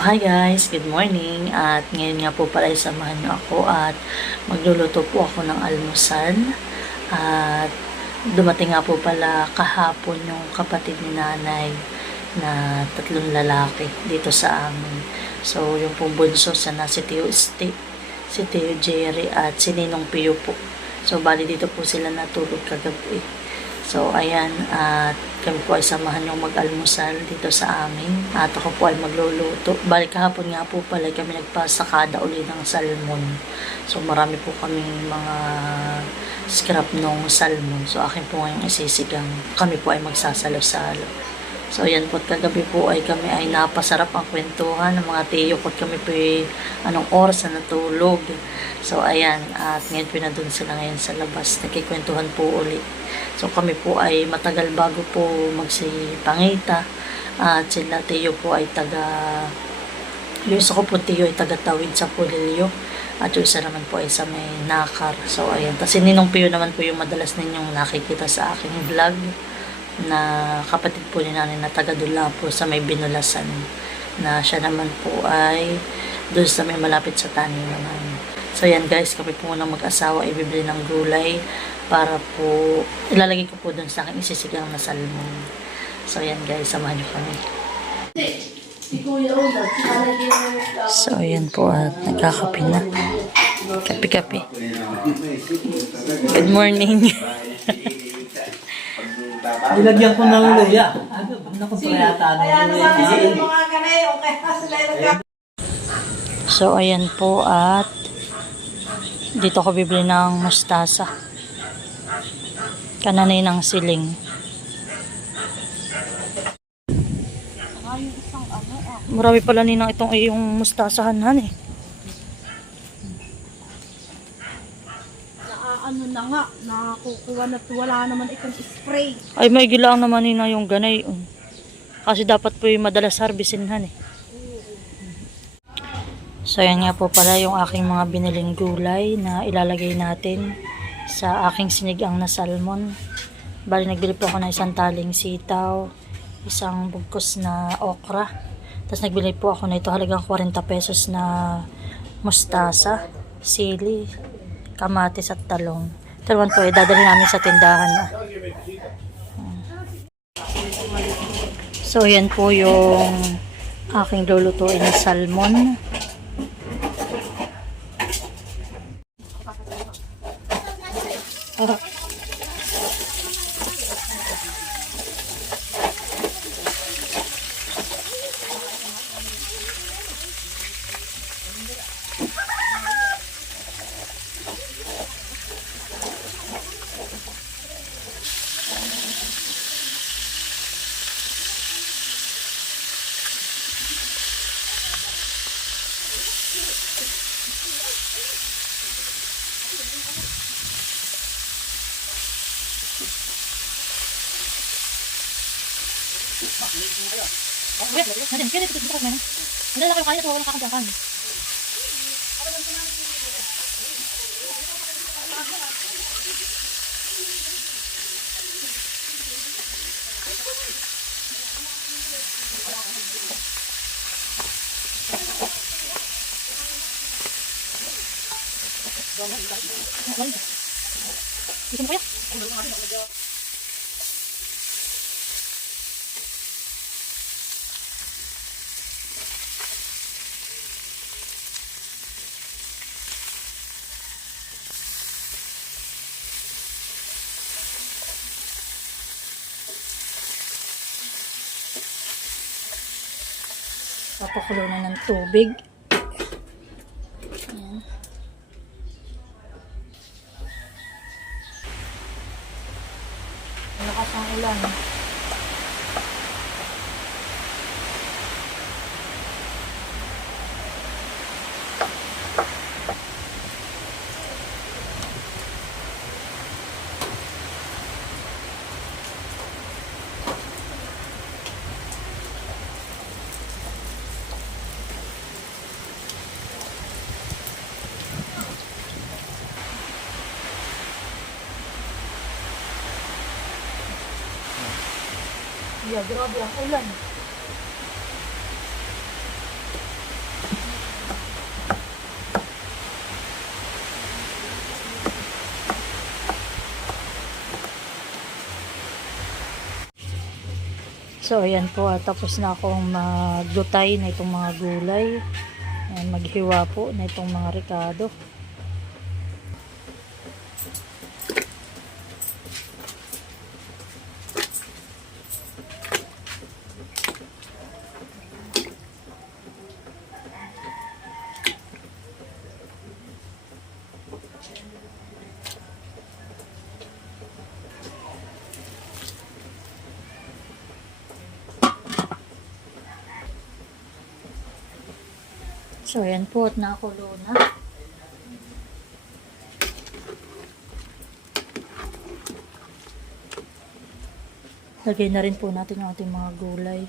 Hi guys, good morning. At ngayon nga po pala samahan niyo ako at magluluto po ako ng almusal. At dumating nga po pala kahapon yung kapatid ni nanay na tatlong lalaki dito sa amin. So yung pong bunso sana si Tio Jerry at si Ninong Pio po. So bali dito po sila natulog kagabi. So, ayan, at kami po ay samahan yung mag-almusal dito sa amin. At ako po ay magluluto. Balik kahapon nga po pala kami nagpasakada uli ng salmon. So, marami po kaming mga scrap ng salmon. So, akin po ngayong isisigang. Kami po ay magsasalo-salo. So, ayan po, kagabi po ay kami ay napasarap ang kwentuhan ng mga tiyo ko. Kami po ay anong oras na natulog. So, ayan, at ngayon po na doon sila ngayon sa labas. Nakikwentuhan po ulit. So, kami po ay matagal bago po magsipangita. At sila tiyo po ay yung isa ko po tiyo ay taga-Tawid sa Pulilio. At yung isa naman po ay sa may Nakar. So, ayan. Kasi Ninong Pio naman po yung madalas ninyong nakikita sa aking vlog na kapatid po ni nanay na taga-Dula po sa may Binulasan. Na siya naman po ay doon sa may malapit sa tanim naman. So, yan guys, kami po muna mag-asawa ay bibili ng gulay para po, ilalagay ko po doon sa aking isisigang na salmon. So, yan guys, samahan niyo kami. So, yan po at nagkakape na. Kape-kape. Good morning. Ilagyan ko ng luya. Naku, prayata ng luya. So, ayan po at dito ko bibili ng mustasa. Kananay ng siling. Marami pala ninang itong iyong mustasahan han eh. Ano na nga, nakukuha na wala naman itong spray. Ay may gilaang naman nina yung ganay. Kasi dapat po yung madalas harbisin han eh. So yan nga po pala yung aking mga biniling gulay na ilalagay natin sa aking sinigang na salmon. Bali nagbili po ako ng isang taling sitaw, isang bugkos na okra. Tapos nagbili po ako na ito halagang 40 pesos na mustasa, sili, kamatis at talong. Ito naman po dadalhin namin sa tindahan na. So yan po yung aking lulutuin na salmon. Papakulo na ng tubig. Ayan. Malakas ang ulan. Yeah, grabe ang ulan. So, ayan po. Tapos na akong maglutay na itong mga gulay. Ayan, maghiwa po na itong mga ricado. So, ayan po at nakulo na. Lagay na rin po natin yung ating mga gulay.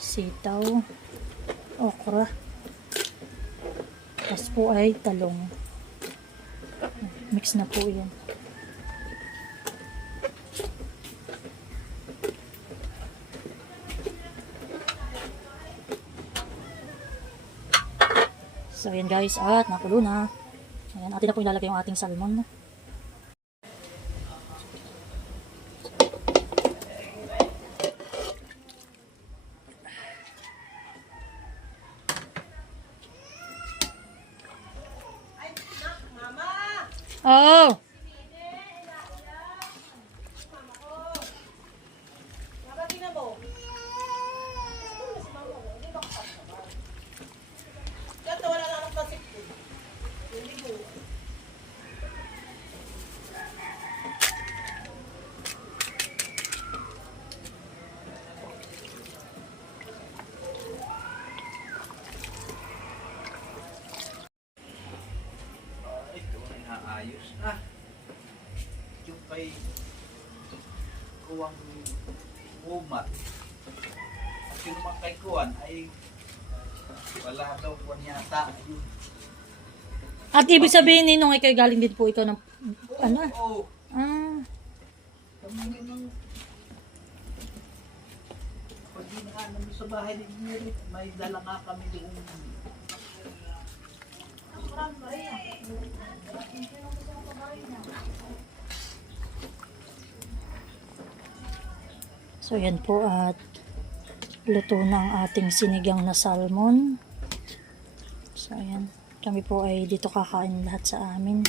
Sitaw, okra, tapos po ay talong. Mix na po yan. So, ayan guys, at nakulo na. Ayan, atin na po ilalagay yung ating salmon. Oh! Ayos na. Yung kay kuwang umat. At yung naman kay kuwan ay wala daw kuwan yata. At ibig sabihin ninong ay kayo galing din po ikaw ng ano? Oo. Ah, Kami nang pag naman sa bahay ni Mary, may dala nga kami doon. so yan po at luto na ang ating sinigang na salmon. So ayan, kami po ay dito kakain lahat sa amin.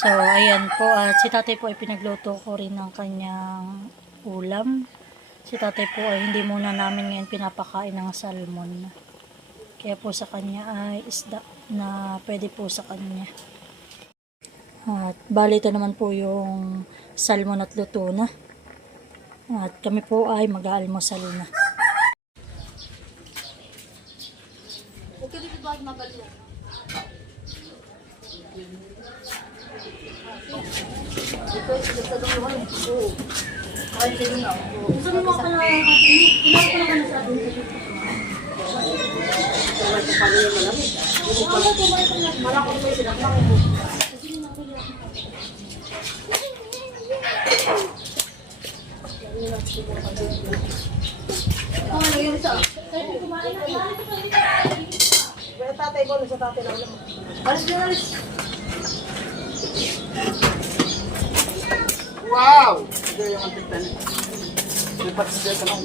So ayan po at si tatay po ay pinagluto ko rin ng kanyang ulam. Si tatay po ay hindi muna namin ngayon pinapakain ng salmon. Kaya po sa kanya ay isda na pwede po sa kanya. At bali ito naman po yung salmon at luto na. At kami po ay mag-aalmusal na. Wow! Ito yung antitan. Lipat siya ka lang.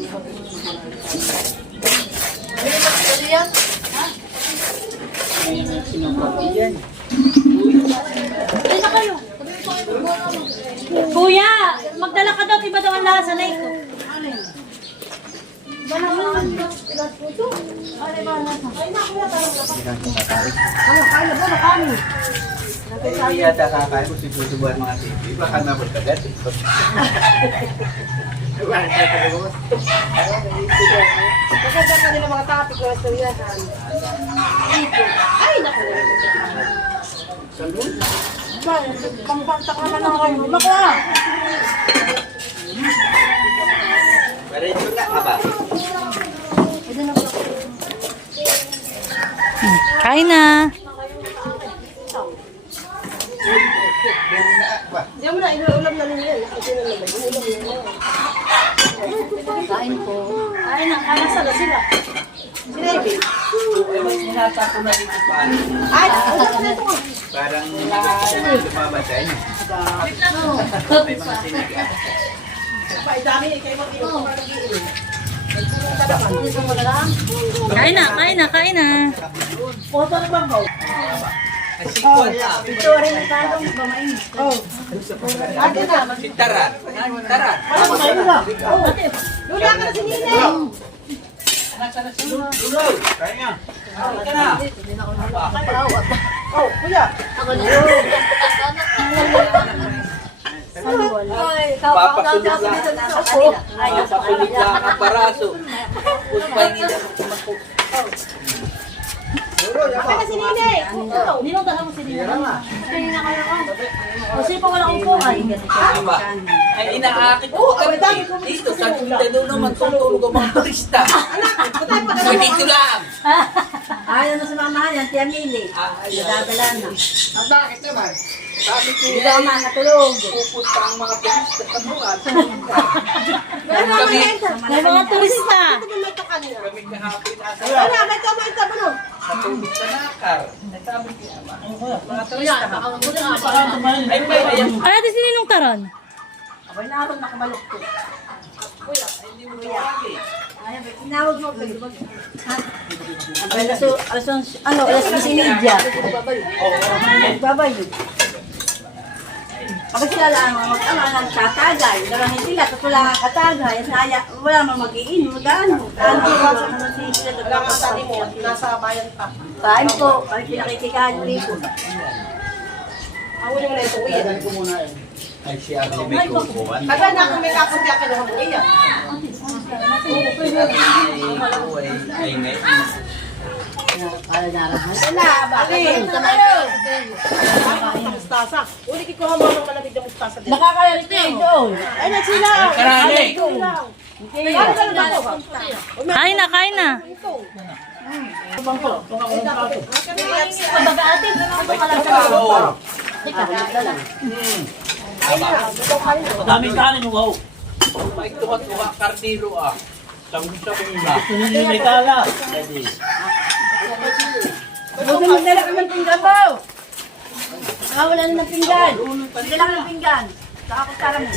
Kuya, magdala ka daw, iba daw ang lasa na ito. Ay, yata kakain mo si Susubuan mga TV. Baka nabot ka dati. Maganda ka nila mga topic ko sa iyahan. Ay, naku. Salmon? Pangbantak naman ako kayo. Naku ah! Parecho na ka ba? Kain na. Diyan mo na, inuulam na ninyo yan. Kasi na naman, inuulam nyo. Kain po. Ay, nakakasala sila. Sinabi. May hinata ko na dito pa. Ay, ano na ito? Parang lumabatay. May mga siniga. Ay, dami eh. Kayo mag-inom pa mag-iinom. Kain na, kain na, kain na. Photo na bang Ay, sikwan na. Ito rin ang talong bamain. Oh. Ate na. Si Taran. Taran. Wala ko kayo na. Oh. Lula ka na si Ninay. Dulo. Kaya nga. Kaya na. Oh, kuya. Papasulog lang. Papasulog lang ang paraso. Puspay nila. Ate na si Ninay. Ninong tahan mo si Ninong. O sige pa wala upuan. Diba? Ay, inaakit ko kami dito. Sa doon naman tutulog ang mga turista. Ay, dito lang. Ayaw na sa mama yan, Tia Mili. Nadadala na. Ang bakit naman? Sabi ko, Hindi ako makatulog. pupunta ang mga turista sa buwan. May mga turista. Ito ba may ito kanina? Kami kahapon nasa Wala, may ito, may ito ba no? natulog sa nakar. Sabi ko, mga turista ha. Ay, may ayan. Ay, ate si Ninong Taron. Abay na ako nakabalok ko. Hindi mo tawagi. Ayaw, tinawag mo. Abay na so, alas 15 Babayo. Kapag sila lang ang mag-ama ng tatagay, dalangin sila, tapos wala nga katagay, wala mang mag-iin, mag-ano. Wala kang tani mo, nasa bayan pa. Kain po, kami pinakikikain dito. Awin mo na ito, uwi. Ay, siya ang may kukuhan. Taga na kung may kakunti ka na uwi yan. Ay, ngay. Para naramdaman. Wala, bakit? Mustasa. Uli kikuha mo ng malamig na mustasa din. Nakakayalit na yun doon. Ay, nagsila. Karali. Ano ka na ba? Kain na, kain na. Oo. Daming kanin, wow. May tuwa-tuwa, kardiro ah. Sabi na. Gusto nyo may kala. Pwede. Huwag mo magdala ka ng pinggan mo. Wala na ng pinggan. Magdala ka ng pinggan. Saka kutsara mo.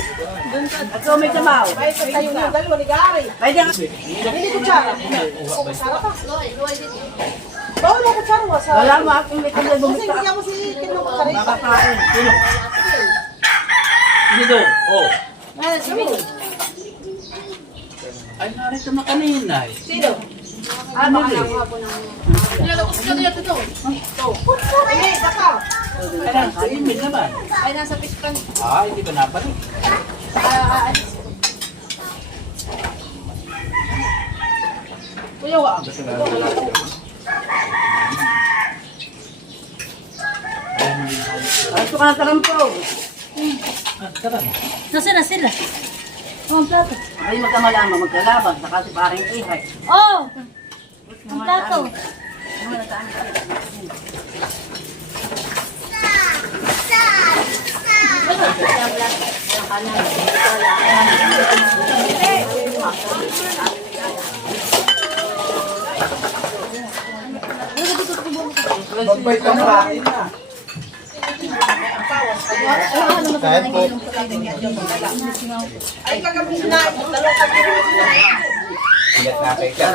At kung may sabaw. May tayo yung dalawa ni Gary. Pwede ka. Hindi ko tsara. Kutsara pa. Bawal mo kutsara mo sa... Wala mo akong may kanya Kasi bumita. hindi ako si Kinong kutsara. Makakain. Sino? Sino doon? Oh. Ay, narito na kanina eh. Sino? Ah, baka nakuha po ng... Ay, daka. Kaya, ayun naman. Ay, nasa pispan. Ah, hindi ba napalik? Kuya, wa. Ay, ito ka na tarampo. Nasaan na sila? Oh, ang plato. Ay, magkamalama, magkalabang. Saka si parang ihay. Oh! Ang plato. Magbay ka sa akin na. Kahit po. Ay, kagabi na. Dalawang kagabi na. Ilat na kay ka.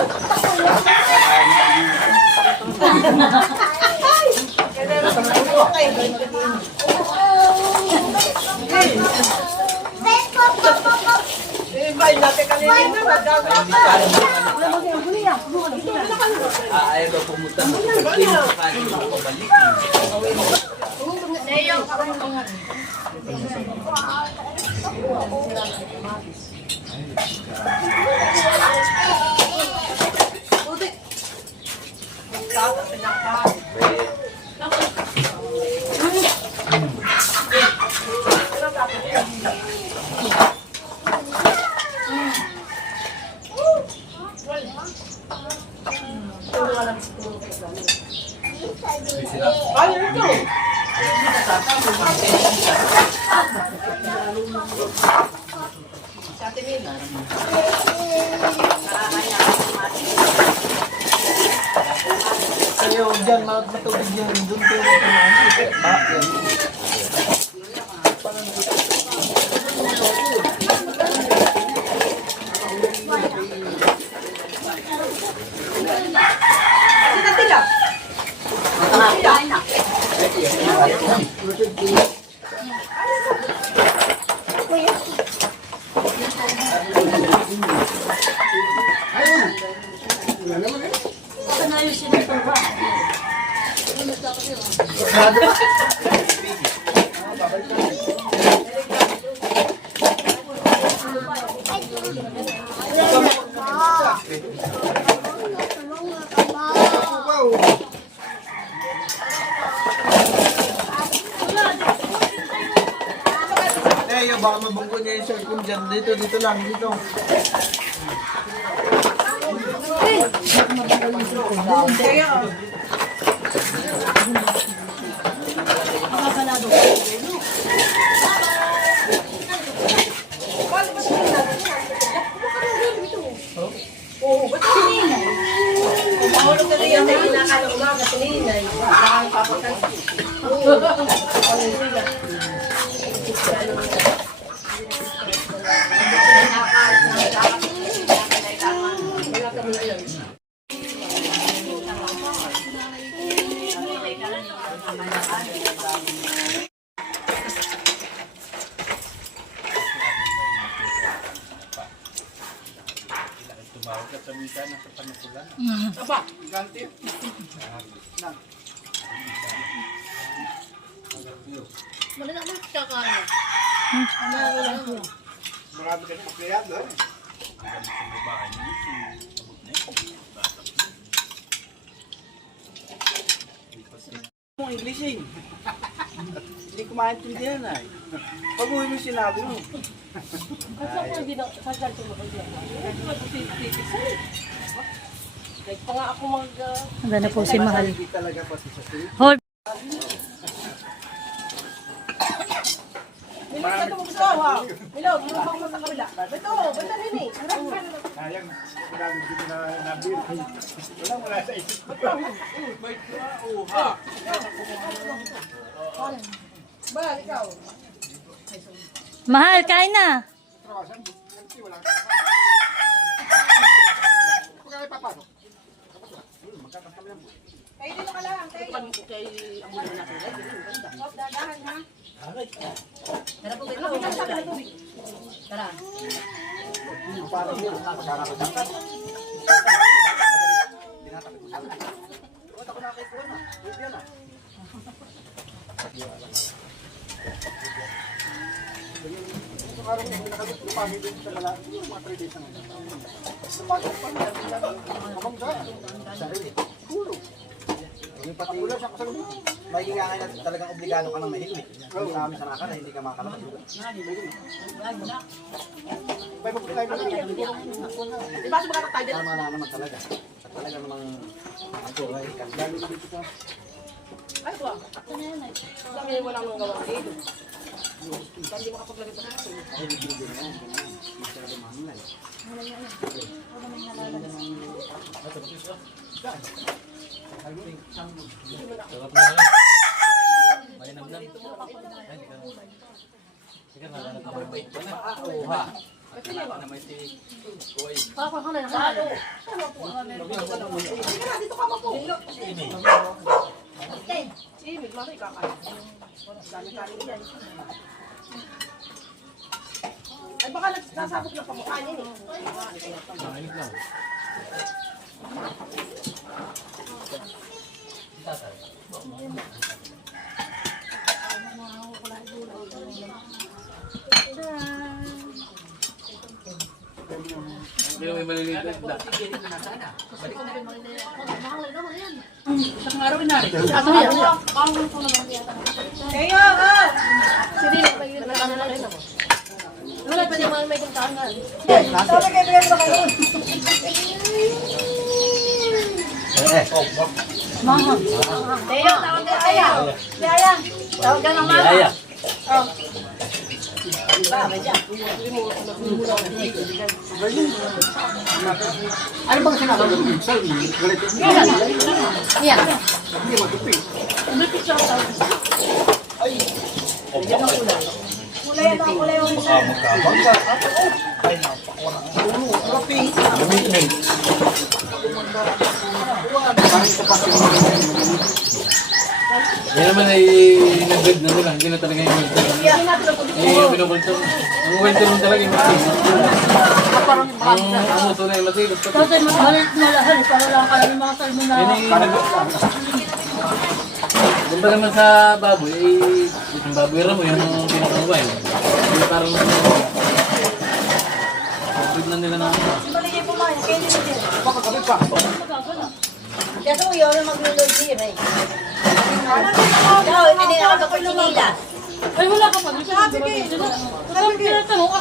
Invite natin kanina na. Ayaw daw pumunta mo. Hindi mo kakain mo pabalik. Ay, ito. dyan, matubig yan. Doon ko ito bakit yan. Baka mabungko niya yung cellphone dyan. Dito lang, dito. Oo, ba't sininay? Mahulog ka na yan na inakala umaga, sininay. Baka ang papakas. Mong Englishin. Hindi ko maintindihan ay. Pag uwi mo sinabi mo. Hanggang na po si Mahal. Hindi talaga pati sa sila. Hold. Milot ka ito gusto, ha? Milot, milot ako sa kabila. Ito, ba't na rin eh? Sayang, marami dito na nabir. Wala sa isip ko. Ba, ikaw? Mahal, kain na. Kayo dito ka lang, kayo. Hop, dadahan, ha? Yung pati ulo siya kasi magiging nga na talagang obligado ka nang mahilmi. Kung sa amin sa naka na hindi ka makakalabas. Di ba sumakat tayo dyan? Tama na naman talaga. At talaga namang ako ay kasdami ko dito sa Ay, ito ah. Sabi niya wala nang gawang dito. Hindi makapaglagay pa sa akin. ay bibigyan na yan. Masyado mahanglan. Dito ka pa po. Imig, mami, kakain. Dami kanin yan. Ay, baka nasabog na pamukha niya eh. Hindi may maliliit na. Kayo, ah! Wala pa naman may kantangan. Sabi kayo, bigyan mo kayo. Mahal. Teo, tawag ka kaya. Kaya. Tawag ka ng mama. Yaya. Ano bang sinasabi mo? Galit yun. Yan. Hindi mo tupi. Yan naman ay nag-grade na nila, hindi na talaga yung welter. Eh, binubulto. Ang welter mo talaga yung matigas. Ang uso na yung matigas. Kasi mahalit mo lahat, para lang ka ng mga salmo na. Yan ay Gumba naman sa baboy, eh, yung baboy ramo, yung pinakangubay. Yung parang grade na nila na Kasi yun ang maglulog here eh. Ikaw, hindi na ako nila. Ay, wala ka pa. Sabi ko, sabi ko, tinatanong ka.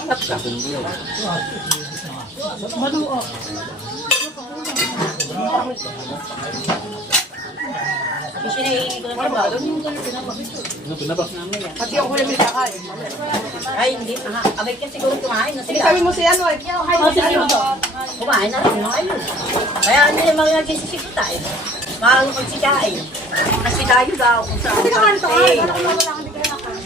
Maluo. Kasi naiingi ko ng trabaho. ano, pinabak namin. Pati ako ulit may sakay. Ay, hindi. Abay kasi siguro kumain na Hindi sila. sabi mo si ano eh. Kumain na rin mga ayun. Kaya hindi naman nagsisisip tayo. Mahal ko si Kain. Kasi tayo daw kung saan. Hindi naman ito. Eh, Ano kung wala ka hindi kayo nakain.